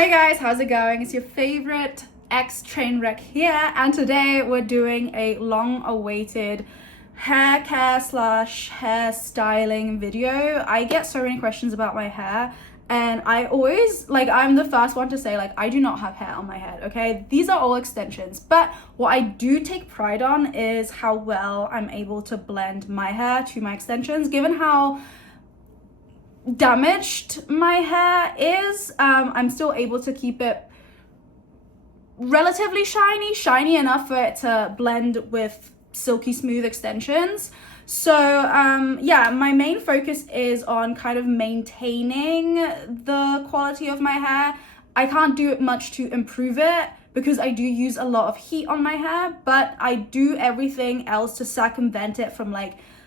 Hey guys, how's it going? It's your favorite ex train wreck here, and today we're doing a long-awaited hair care slash hair styling video. I get so many questions about my hair, and I always, I'm the first one to say, I do not have hair on my head, okay? These are all extensions, but what I do take pride on is how well I'm able to blend my hair to my extensions, given how damaged my hair is. I'm still able to keep it relatively shiny enough for it to blend with silky smooth extensions. So yeah, my main focus is on kind of maintaining the quality of my hair. I can't do much to improve it because I do use a lot of heat on my hair, but I do everything else to circumvent it from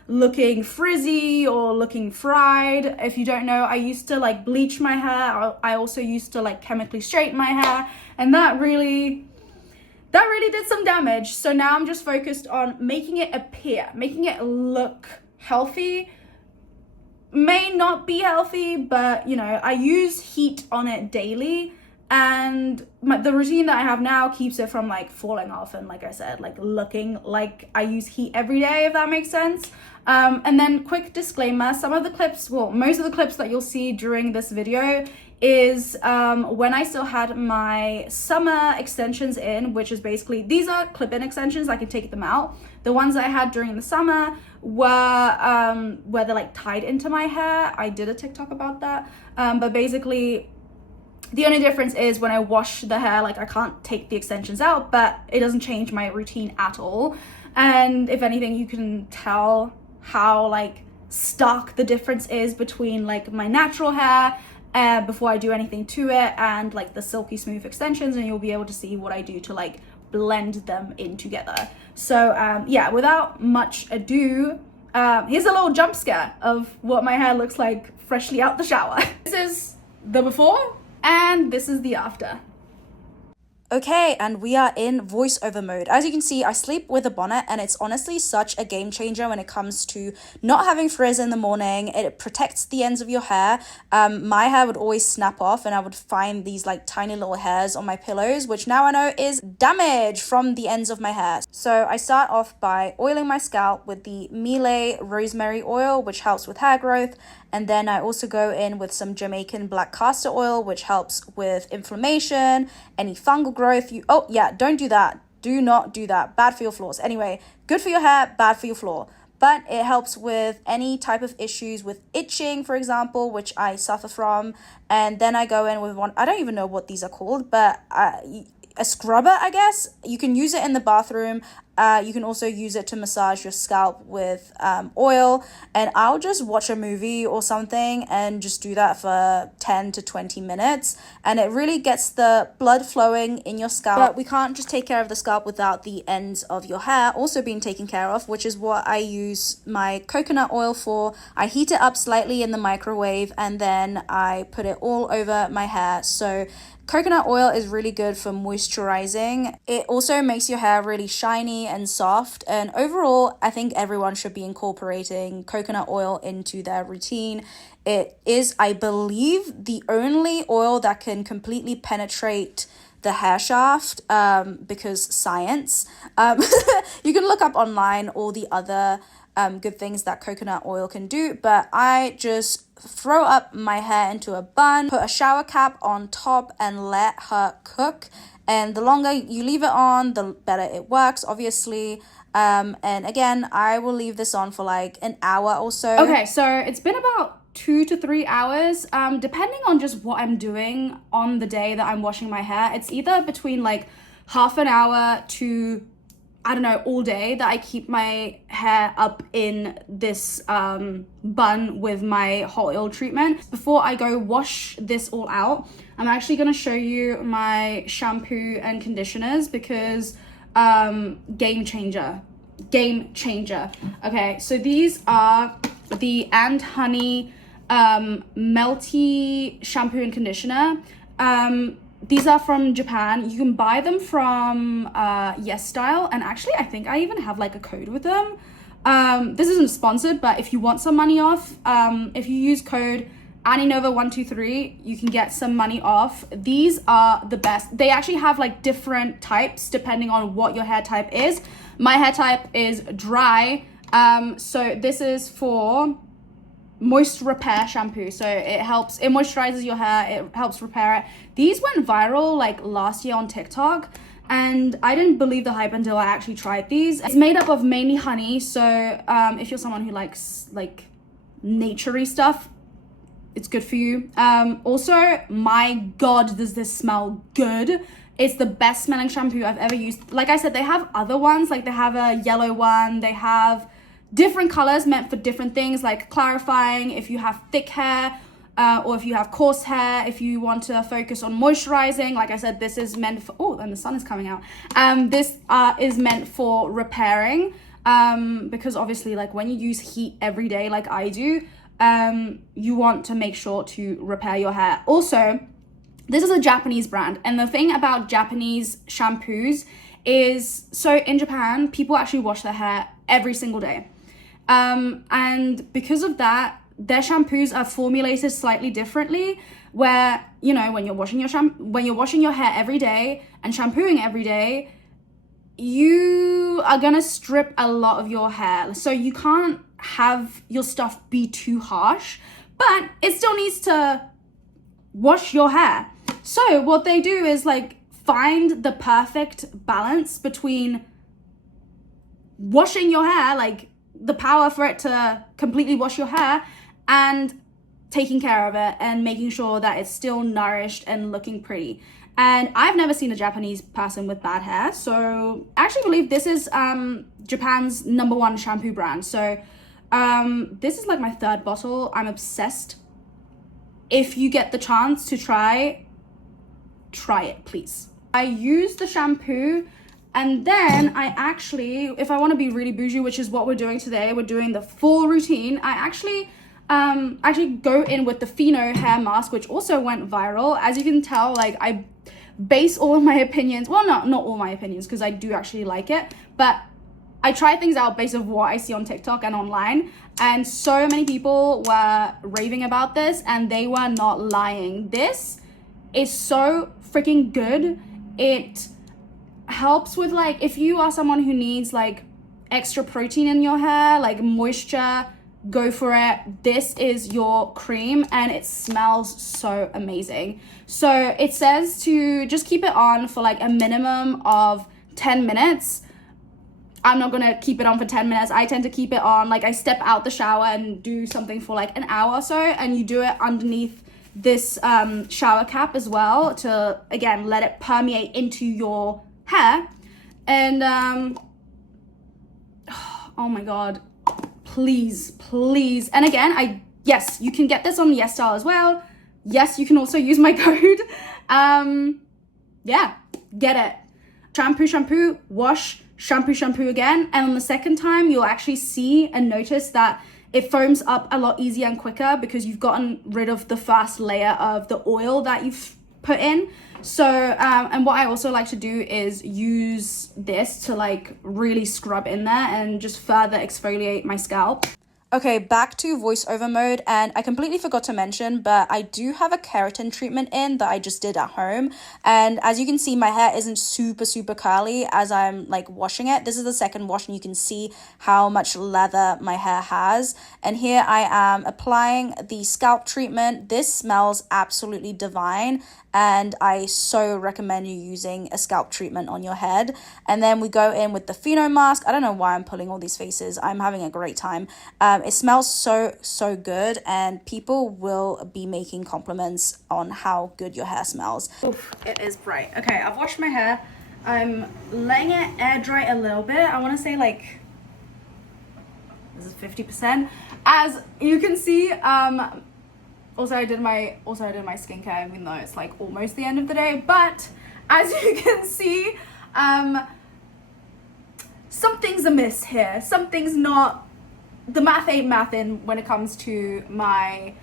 looking frizzy or looking fried. If you don't know, I used to bleach my hair. I also used to chemically straighten my hair, and that really did some damage. So now I'm just focused on making it look healthy. May not be healthy, but I use heat on it daily, and the routine that I have now keeps it from falling off and, like I said, looking like I use heat every day, if that makes sense. And then quick disclaimer, most of the clips that you'll see during this video is when I still had my summer extensions in, which is basically, these are clip-in extensions, I can take them out. The ones I had during the summer were where they're tied into my hair. I did a TikTok about that, but basically the only difference is when I wash the hair, I can't take the extensions out, but it doesn't change my routine at all. And if anything, you can tell how stark the difference is between my natural hair before I do anything to it and the silky smooth extensions, and you'll be able to see what I do to blend them in together. So yeah, without much ado, here's a little jump scare of what my hair looks like freshly out the shower. This is the before and this is the after. Okay, and we are in voiceover mode. As you can see, I sleep with a bonnet, and it's honestly such a game changer when it comes to not having frizz in the morning. It protects the ends of your hair. My hair would always snap off, and I would find these tiny little hairs on my pillows, which now I know is damage from the ends of my hair. So I start off by oiling my scalp with the Miele rosemary oil, which helps with hair growth. And then I also go in with some Jamaican black castor oil, which helps with inflammation, any fungal growth. Don't do that. Do not do that. Bad for your floors. Anyway, good for your hair, bad for your floor. But it helps with any type of issues with itching, for example, which I suffer from. And then I go in with one, I don't even know what these are called, but a scrubber, I guess. You can use it in the bathroom. You can also use it to massage your scalp with oil, and I'll just watch a movie or something and just do that for 10 to 20 minutes, and it really gets the blood flowing in your scalp. But we can't just take care of the scalp without the ends of your hair also being taken care of, which is what I use my coconut oil for. I heat it up slightly in the microwave, and then I put it all over my hair. So coconut oil is really good for moisturizing. It also makes your hair really shiny and soft, and overall I think everyone should be incorporating coconut oil into their routine. It is, I believe, the only oil that can completely penetrate the hair shaft, because science. You can look up online all the other good things that coconut oil can do, but I just throw up my hair into a bun, put a shower cap on top, and let her cook. And the longer you leave it on, the better it works, obviously. And again, I will leave this on for an hour or so. Okay, so it's been about 2 to 3 hours, depending on just what I'm doing on the day that I'm washing my hair. It's either between half an hour to, I don't know, all day that I keep my hair up in this bun with my hot oil treatment. Before I go wash this all out, I'm actually going to show you my shampoo and conditioners because game changer. Okay, so these are the And Honey Melty Shampoo and Conditioner. These are from Japan. You can buy them from Yes Style, and actually I think I even have a code with them. This isn't sponsored, but if you want some money off, if you use code Nova 123, you can get some money off. These are the best. They actually have like different types depending on what your hair type is. My hair type is dry, so this is for moist repair shampoo. So it moisturizes your hair, it helps repair it. These went viral like last year on TikTok, and I didn't believe the hype until I actually tried these. It's made up of mainly honey, so if you're someone who likes like naturey stuff, it's good for you. Also, my god, does this smell good. It's the best smelling shampoo I've ever used. Like I said, they have other ones, like they have a yellow one, they have different colors meant for different things, like clarifying if you have thick hair, or if you have coarse hair, if you want to focus on moisturizing. Like I said, this is meant for, oh, and the sun is coming out. This is meant for repairing, because obviously like when you use heat every day like I do, you want to make sure to repair your hair. Also, this is a Japanese brand, and the thing about Japanese shampoos is, so in Japan, people actually wash their hair every single day. And because of that, their shampoos are formulated slightly differently, where, you know, when you're washing your hair every day and shampooing every day, you are gonna strip a lot of your hair. So you can't have your stuff be too harsh, but it still needs to wash your hair. So what they do is like find the perfect balance between washing your hair, like the power for it to completely wash your hair, and taking care of it and making sure that it's still nourished and looking pretty. And I've never seen a Japanese person with bad hair, so I actually believe this is Japan's #1 shampoo brand. So this is like my 3rd bottle. I'm obsessed. If you get the chance to try it, please. I use the shampoo, and then I actually, if I want to be really bougie, which is what we're doing today, we're doing the full routine. I actually go in with the Fino hair mask, which also went viral. As you can tell, like I base all of my opinions, well, not all my opinions, because I do actually like it, but I try things out based on what I see on TikTok and online, and so many people were raving about this, and they were not lying. This is so freaking good. It helps with, like, if you are someone who needs like extra protein in your hair, like moisture, go for it. This is your cream, and it smells so amazing. So it says to just keep it on for like a minimum of 10 minutes. I'm not gonna keep it on for 10 minutes. I tend to keep it on, like I step out the shower and do something for like an hour or so, and you do it underneath this shower cap as well to, again, let it permeate into your hair. And oh my god, please. And again, yes, you can get this on YesStyle as well. Yes, you can also use my code. Yeah, get it. Shampoo, wash, shampoo again, and on the second time you'll actually see and notice that it foams up a lot easier and quicker because you've gotten rid of the first layer of the oil that you've put in. So and what I also like to do is use this to like really scrub in there and just further exfoliate my scalp. Okay, back to voiceover mode, and I completely forgot to mention, but I do have a keratin treatment in that I just did at home, and as you can see, my hair isn't super curly as I'm like washing it. This is the second wash, and you can see how much leather my hair has, and here I am applying the scalp treatment. This smells absolutely divine, and I so recommend you using a scalp treatment on your head. And then we go in with the Fino mask. I don't know why I'm pulling all these faces. I'm having a great time. It smells so good, and people will be making compliments on how good your hair smells. Oof, it is bright. Okay, I've washed my hair. I'm letting it air dry a little bit. I want to say like, this is 50%. As you can see, also I did my skincare, even though it's like almost the end of the day, but as you can see, something's amiss here. Something's not, the math ain't mathin' when it comes to my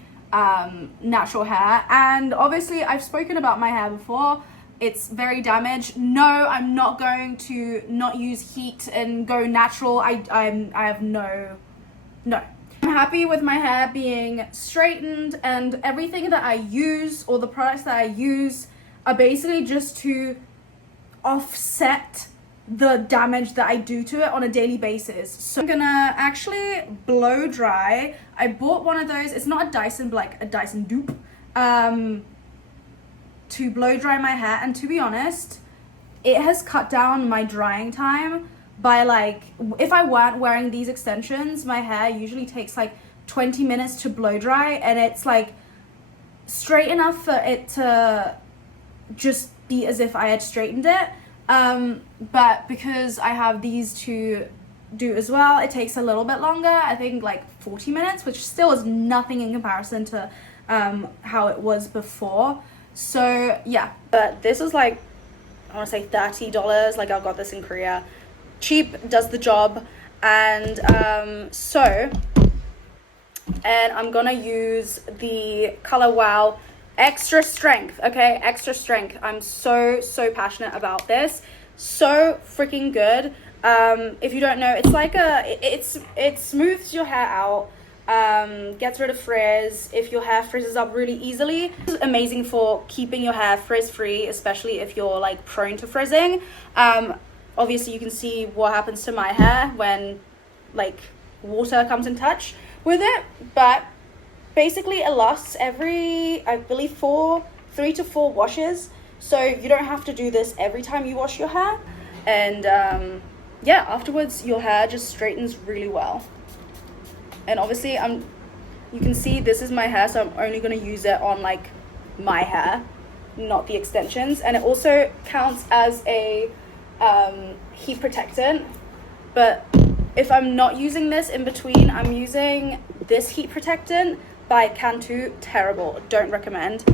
natural hair. And obviously I've spoken about my hair before. It's very damaged. No, I'm not going to not use heat and go natural. I have no. I'm happy with my hair being straightened, and everything that I use, or the products that I use, are basically just to offset the damage that I do to it on a daily basis. So I'm gonna actually blow dry. I bought one of those, it's not a Dyson, but like a Dyson dupe, to blow dry my hair, and to be honest, it has cut down my drying time by like, if I weren't wearing these extensions, my hair usually takes like 20 minutes to blow dry, and it's like straight enough for it to just be as if I had straightened it. But because I have these to do as well, it takes a little bit longer. I think like 40 minutes, which still is nothing in comparison to how it was before. So yeah, but this was like, I want to say $30. Like, I got this in Korea. Cheap, does the job. And and I'm gonna use the Color Wow Extra Strength, okay? Extra Strength. I'm so passionate about this. So freaking good. If you don't know, it's like it smooths your hair out, gets rid of frizz if your hair frizzes up really easily. This is amazing for keeping your hair frizz free, especially if you're like prone to frizzing. Obviously you can see what happens to my hair when like water comes in touch with it, but basically it lasts every, I believe, 3 to 4 washes, so you don't have to do this every time you wash your hair. And yeah, afterwards your hair just straightens really well. And obviously you can see this is my hair, so I'm only going to use it on like my hair, not the extensions. And it also counts as a heat protectant, but if I'm not using this in between, I'm using this heat protectant by Cantu. Terrible, don't recommend.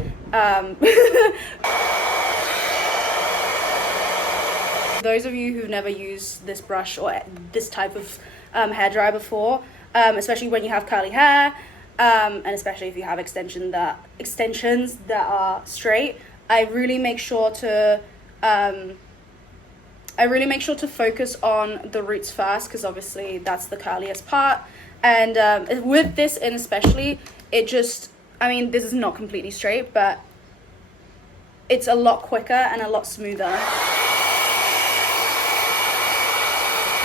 Those of you who've never used this brush or this type of hairdryer before, especially when you have curly hair, and especially if you have extensions that are straight, I really make sure to focus on the roots first, because obviously that's the curliest part. And with this in especially, it just, I mean, this is not completely straight, but it's a lot quicker and a lot smoother.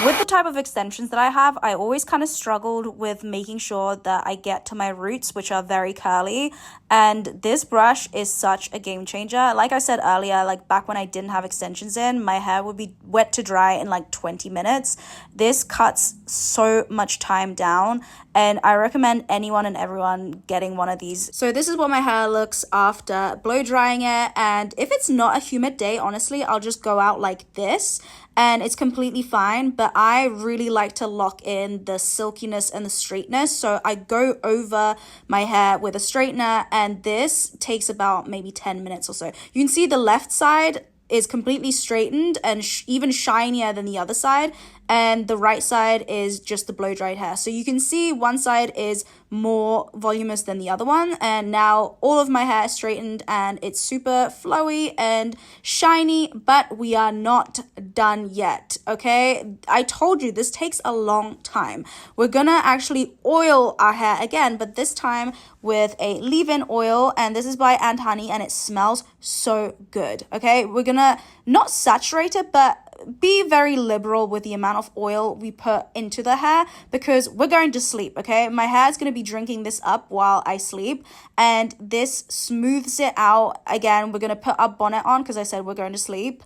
With the type of extensions that I have, I always kind of struggled with making sure that I get to my roots, which are very curly. And this brush is such a game changer. Like I said earlier, like back when I didn't have extensions in, my hair would be wet to dry in like 20 minutes. This cuts so much time down, and I recommend anyone and everyone getting one of these. So this is what my hair looks after blow drying it. And if it's not a humid day, honestly, I'll just go out like this, and it's completely fine. But I really like to lock in the silkiness and the straightness, so I go over my hair with a straightener, and this takes about maybe 10 minutes or so. You can see the left side is completely straightened and even shinier than the other side, and the right side is just the blow dried hair. So you can see one side is more voluminous than the other one, and now all of my hair is straightened and it's super flowy and shiny. But we are not done yet, okay? I told you this takes a long time. We're gonna actually oil our hair again, but this time with a leave-in oil, and this is by And Honey, and it smells so good. Okay, we're gonna not saturate it, but be very liberal with the amount of oil we put into the hair, because we're going to sleep. Okay, my hair is going to be drinking this up while I sleep, and this smooths it out. Again, we're going to put our bonnet on because I said we're going to sleep.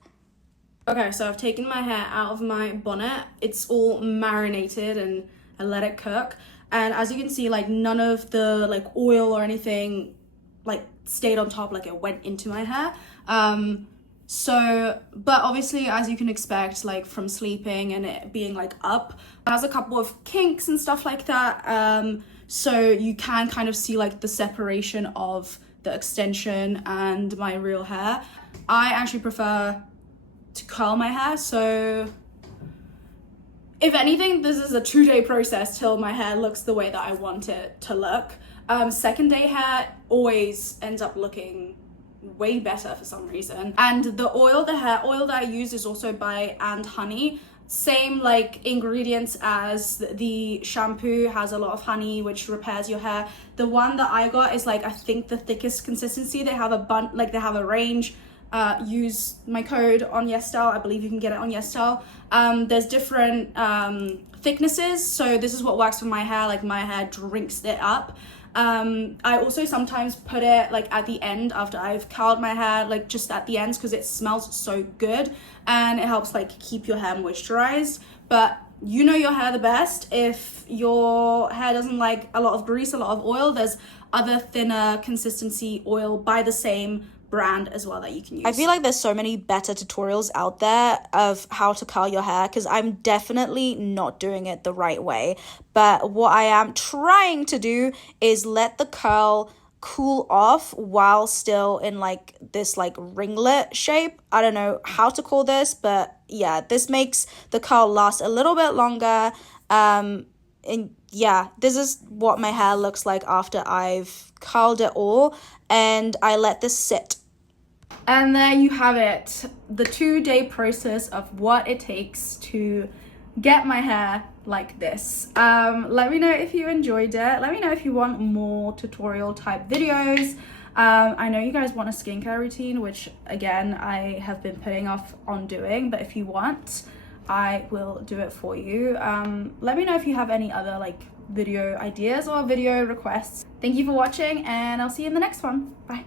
Okay, so I've taken my hair out of my bonnet. It's all marinated and I let it cook, and as you can see, like none of the like oil or anything like stayed on top, like it went into my hair. So, but obviously, as you can expect, like from sleeping and it being like up, it has a couple of kinks and stuff like that. So you can kind of see like the separation of the extension and my real hair. I actually prefer to curl my hair, so if anything, this is a 2-day process till my hair looks the way that I want it to look. Second day hair always ends up looking way better for some reason. And the hair oil that I use is also by And Honey. same like ingredients as the shampoo, has a lot of honey which repairs your hair. The one that I got is like, I think the thickest consistency. They have they have a range. Use my code on YesStyle. I believe you can get it on YesStyle. There's different thicknesses, so this is what works for my hair. Like my hair drinks it up. I also sometimes put it like at the end after I've curled my hair, like just at the ends, because it smells so good and it helps like keep your hair moisturized. But you know your hair the best. If your hair doesn't like a lot of grease, a lot of oil, there's other thinner consistency oil by the same brand as well that you can use. I feel like there's so many better tutorials out there of how to curl your hair, because I'm definitely not doing it the right way. But what I am trying to do is let the curl cool off while still in like this like ringlet shape. I don't know how to call this, but yeah, this makes the curl last a little bit longer. And yeah, this is what my hair looks like after I've curled it all, and I let this sit. And there you have it, the 2-day process of what it takes to get my hair like this. Let me know if you enjoyed it. Let me know if you want more tutorial type videos. I know you guys want a skincare routine, which again, I have been putting off on doing, but if you want, I will do it for you. Let me know if you have any other like video ideas or video requests. Thank you for watching, and I'll see you in the next one. Bye.